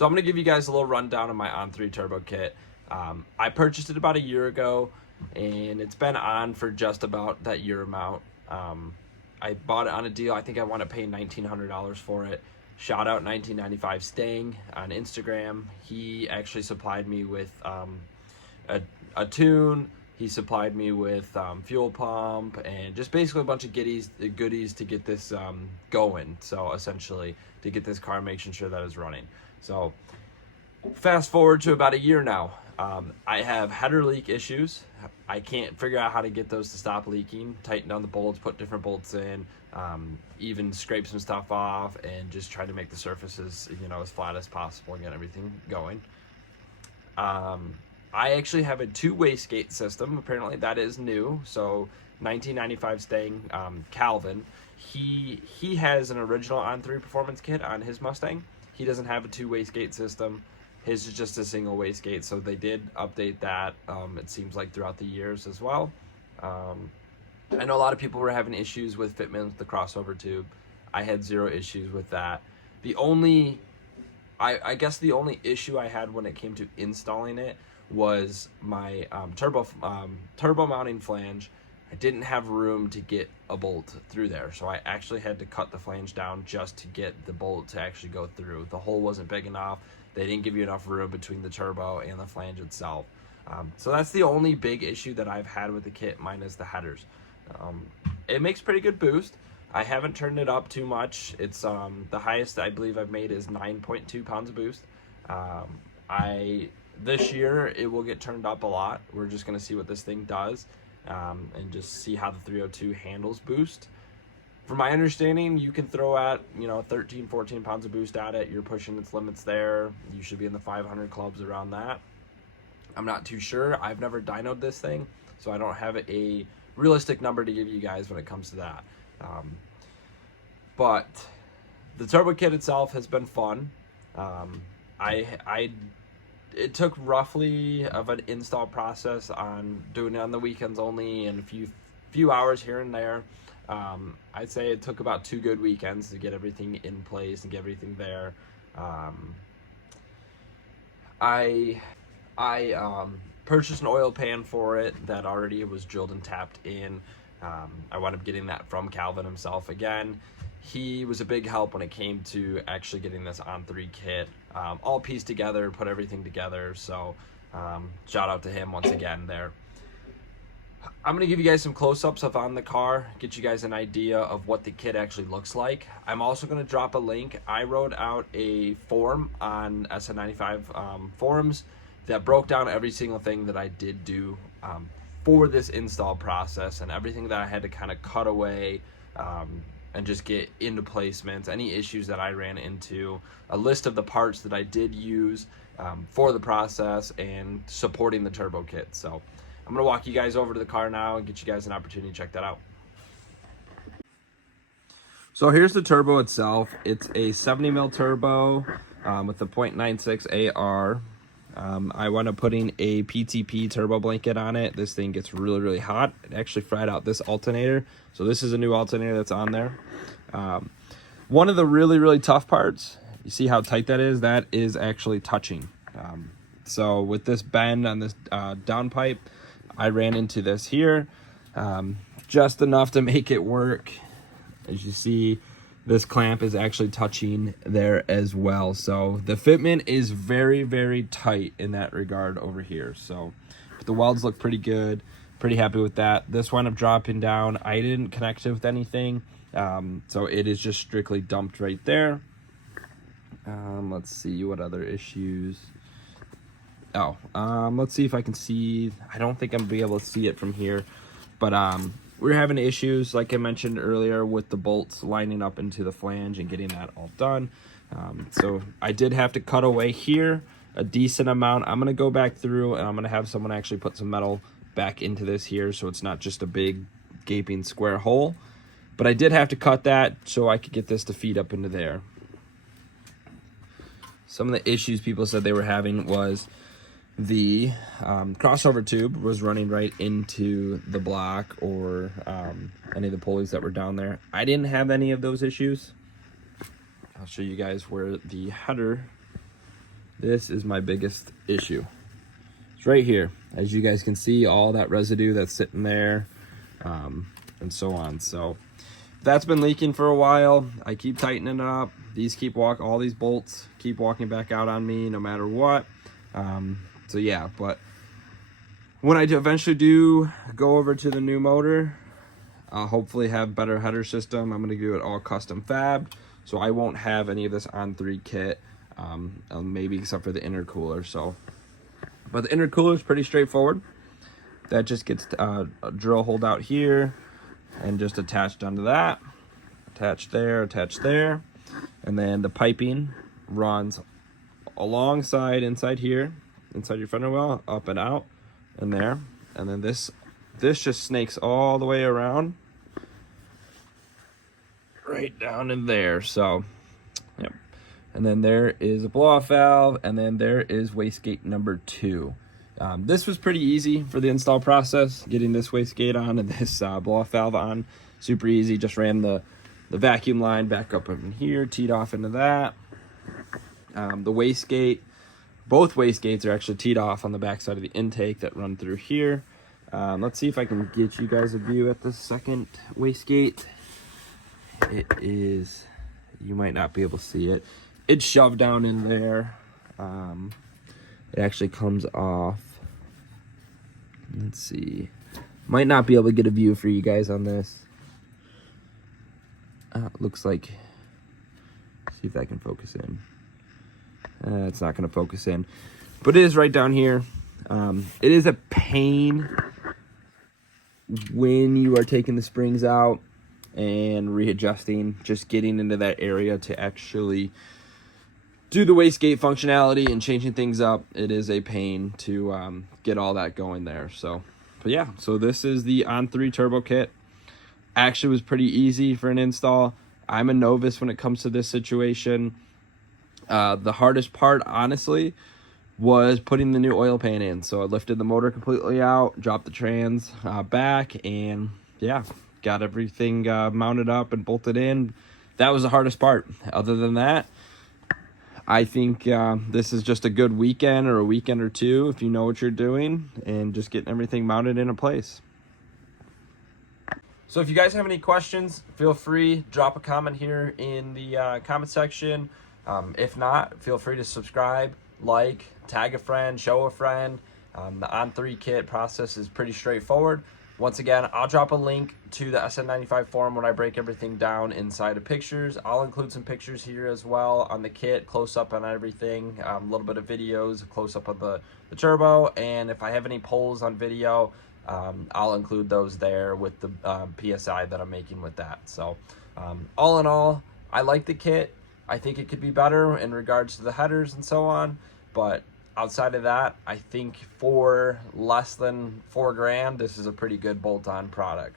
So I'm going to give you guys a little rundown of my On3 Turbo Kit. I purchased it about a year ago, and it's been on for just about that year amount. I bought it on a deal. I think I wound up paying $1,900 for it. Shout out 1995 Stang on Instagram. He actually supplied me with a tune. He supplied me with fuel pump and just basically a bunch of goodies to get this going. So essentially to get this car making sure that it's running. So fast forward to about a year now. I have header leak issues. I can't figure out how to get those to stop leaking. Tighten down the bolts, put different bolts in, even scrape some stuff off, and just try to make the surfaces, as flat as possible and get everything going. I actually have a two-way skate system. Apparently that is new. So 1995 Stang, Calvin, he has an original On3 performance kit on his Mustang. He doesn't have a two-way skate system. His is just a single-way skate, so they did update that, it seems like, throughout the years as well. I know a lot of people were having issues with fitment with the crossover tube. I had zero issues with that. I guess the only issue I had when it came to installing it was my turbo mounting flange. I didn't have room to get a bolt through there, so I actually had to cut the flange down just to get the bolt to actually go through. The hole wasn't big enough. They didn't give you enough room between the turbo and the flange itself. So that's the only big issue that I've had with the kit, minus the headers. It makes pretty good boost. I haven't turned it up too much. It's the highest I believe I've made is 9.2 pounds of boost. This year it will get turned up a lot. We're just going to see what this thing does and just see how the 302 handles boost. From my understanding, you can throw at 13, 14 pounds of boost at it. You're pushing its limits there. You should be in the 500 clubs around that. I'm not too sure. I've never dynoed this thing, so I don't have a realistic number to give you guys when it comes to that. But the turbo kit itself has been fun. It took roughly of an install process on doing it on the weekends only and a few hours here and there. I'd say it took about 2 good weekends to get everything in place and get everything there. I purchased an oil pan for it that already was drilled and tapped in. I wound up getting that from Calvin himself again. He was a big help when it came to actually getting this On3 kit all pieced together, put everything together. So shout out to him once again there. I'm going to give you guys some close-ups of on the car, get you guys an idea of what the kit actually looks like. I'm also going to drop a link. I wrote out a form on SN95 forums that broke down every single thing that I did do for this install process and everything that I had to kind of cut away and just get into placements, any issues that I ran into, a list of the parts that I did use for the process and supporting the turbo kit. So I'm going to walk you guys over to the car now and get you guys an opportunity to check that out. So here's the turbo itself. It's a 70 mil turbo with a 0.96 AR. I wound up putting a PTP turbo blanket on it. This thing gets really, really hot. It actually fried out this alternator. So this is a new alternator that's on there. One of the really, really tough parts, you see how tight that is? That is actually touching. So with this bend on this downpipe, I ran into this here, just enough to make it work. As you see, this clamp is actually touching there as well. So the fitment is very, very tight in that regard over here. So the welds look pretty good. Pretty happy with that. This wound up dropping down. I didn't connect it with anything. So it is just strictly dumped right there. Let's see what other issues. Let's see if I can see. I don't think I'm gonna be able to see it from here, but we're having issues, like I mentioned earlier, with the bolts lining up into the flange and getting that all done. So I did have to cut away here a decent amount. I'm gonna go back through and I'm gonna have someone actually put some metal back into this here, so it's not just a big gaping square hole. But I did have to cut that so I could get this to feed up into there. Some of the issues people said they were having was the crossover tube was running right into the block or any of the pulleys that were down there. I didn't have any of those issues. I'll show you guys where the header This is my biggest issue. It's right here. As you guys can see, all that residue that's sitting there, and so on. So that's been leaking for a while. I keep tightening it up. These keep all these bolts keep walking back out on me no matter what. So yeah, but when I eventually do go over to the new motor, I'll hopefully have better header system. I'm gonna do it all custom fabbed, so I won't have any of this On3 kit, maybe except for the intercooler. So, but the intercooler is pretty straightforward. That just gets a drill hole out here and just attached onto that, attached there, and then the piping runs alongside inside here, inside your fender well, up and out and there, and then this just snakes all the way around right down in there. So yep, and then there is a blow-off valve, and then there is wastegate number 2. This was pretty easy for the install process, getting this wastegate on and this blow-off valve on. Super easy. Just ran the vacuum line back up in here, teed off into that. The wastegate, both wastegates are actually teed off on the back side of the intake that run through here. Let's see if I can get you guys a view at the second wastegate. It is, you might not be able to see it. It's shoved down in there. It actually comes off. Let's see. Might not be able to get a view for you guys on this. Looks like, see if that can focus in. It's not going to focus in, but it is right down here. It is a pain when you are taking the springs out and readjusting, just getting into that area to actually do the wastegate functionality and changing things up. It is a pain to get all that going there. So, but yeah, so this is the On3 Turbo Kit. Actually was pretty easy for an install. I'm a novice when it comes to this situation. The hardest part, honestly, was putting the new oil pan in. So I lifted the motor completely out, dropped the trans back, and yeah, got everything mounted up and bolted in. That was the hardest part. Other than that, I think this is just a good weekend or a weekend or two if you know what you're doing and just getting everything mounted into place. So if you guys have any questions, feel free, drop a comment here in the comment section. If not, feel free to subscribe, like, tag a friend, show a friend. The On3 kit process is pretty straightforward. Once again, I'll drop a link to the SN95 forum when I break everything down inside of pictures. I'll include some pictures here as well on the kit, close up on everything, a little bit of videos, close up of the turbo, and if I have any polls on video, I'll include those there with the PSI that I'm making with that. So all in all, I like the kit. I think it could be better in regards to the headers and so on, but outside of that, I think for less than $4 grand, this is a pretty good bolt-on product.